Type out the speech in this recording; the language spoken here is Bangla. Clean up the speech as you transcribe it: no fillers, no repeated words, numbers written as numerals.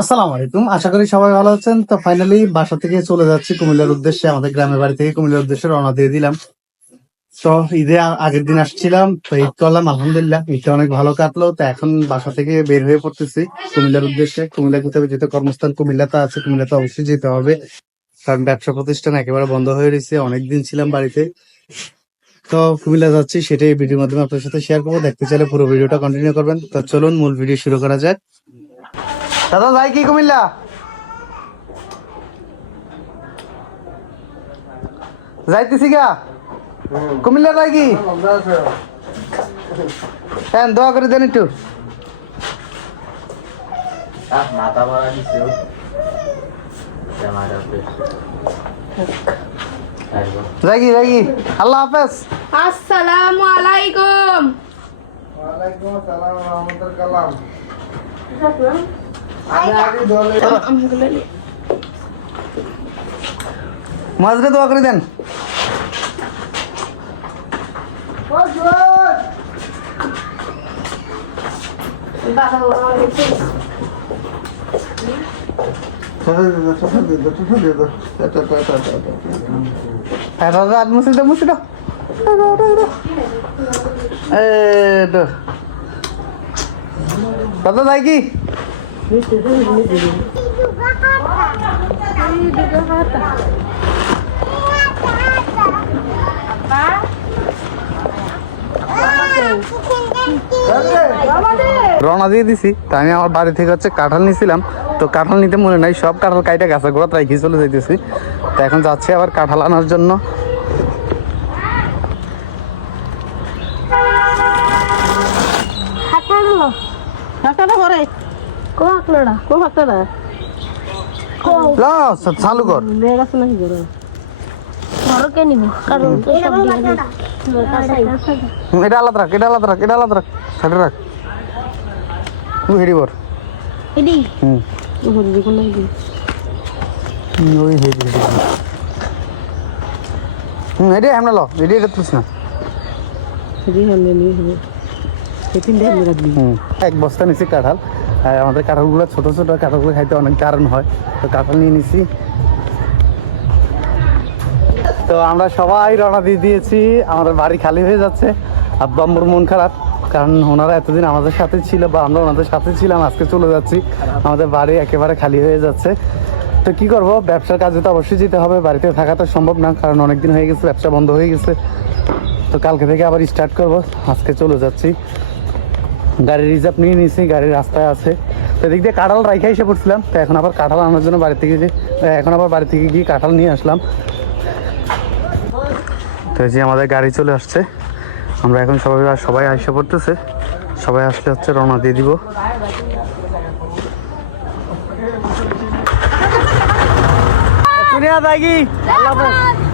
আসসালামু আলাইকুম, আশা করি সবাই ভালো আছেন। তো ফাইনালি বাসা থেকে চলে যাচ্ছি কুমিল্লার উদ্দেশ্যে। আমাদের গ্রামের বাড়ি থেকে কুমিল্লার উদ্দেশ্যে রওনা দিয়ে দিলাম। তো ঈদে আগের দিন আসছিলাম, তো ঈদ করলাম, আলহামদুলিল্লাহ ঈদটা অনেক ভালো কাটলো। তো এখন বাসা থেকে বের হয়ে পড়তেছি কুমিল্লার উদ্দেশ্যে। কুমিল্লা যেতে হবে, যেহেতু কর্মস্থান কুমিল্লাতে আছে, কুমিল্লাতে অবশ্যই যেতে হবে, কারণ ব্যবসা প্রতিষ্ঠান একেবারে বন্ধ হয়ে রয়েছে। অনেকদিন ছিলাম বাড়িতে, তো কুমিল্লা যাচ্ছি, সেটাই ভিডিওর মাধ্যমে আপনার সাথে শেয়ার করবো। দেখতে চাইলে পুরো ভিডিওটা কন্টিনিউ করবেন। তো চলুন মূল ভিডিও শুরু করা যাক। দাদা যাই কি কুমিল্লা? যাইতেছি গা কুমিল্লা, যাই কি? হ্যাঁ, দোয়া করে দেন একটু। যাই কি আল্লাহ হাফেজ। আসসালামু আলাইকুম। ওয়ালাইকুম আসসালাম ওয়া রাহমাতুল্লাহি কালাম। মাজরে দোয়া করে দেন। কত যাই কি? রওনা দিয়ে দিছি। তা আমি আমার বাড়ি থেকে কাঁঠাল নিয়েছিলাম, তো কাঁঠাল নিতে মনে নাই, সব কাঁঠাল কাইটা গাছে গোড়া রাখি চলে যাইতেছি। তো এখন যাচ্ছি আবার কাঁঠাল আনার জন্য। চালু কর। এটা আলাদা রাখ, এটা আলাদা রাখ, এটা আলাদা রাখ, সাইডে রাখ। হেডি বর এটি আমরা ল এটি এটা তুলিস না। এক বস্তা নিছি কাঁঠাল। আমাদের কাঁঠালগুলো ছোট ছোট, কাঁঠালগুলো খাইতে অনেক কারণ হয়, তো কাঁঠাল নিয়ে নিছি। তো আমরা সবাই রওনা দিয়ে দিয়েছি, আমাদের বাড়ি খালি হয়ে যাচ্ছে। আব্বা আম্মুর মন খারাপ, কারণ ওনারা এতদিন আমাদের সাথে ছিল বা আমরা ওনাদের সাথে ছিলাম, আজকে চলে যাচ্ছি, আমাদের বাড়ি একেবারে খালি হয়ে যাচ্ছে। তো কি করব, ব্যবসার কাজে তো অবশ্যই যেতে হবে, বাড়িতে থাকা তো সম্ভব না, কারণ অনেকদিন হয়ে গেছে, ব্যবসা বন্ধ হয়ে গেছে। তো কালকে থেকে আবার স্টার্ট করব, আজকে চলে যাচ্ছি। গাড়ির রিজার্ভ নিয়ে নিয়েছি, গাড়ির রাস্তায় আছে। তো এদিক দিয়ে কাঁঠাল রাইখা এসে পড়ছিলাম, তো এখন আবার কাঁঠাল আনার জন্য বাড়ি থেকে গিয়ে কাঁঠাল নিয়ে আসলাম। তো এই যে আমাদের গাড়ি চলে আসছে, আমরা এখন সবাই এসে পড়তেছে। সবাই আসলে রওনা দিয়ে দিব। আল্লাহ হাফেজ।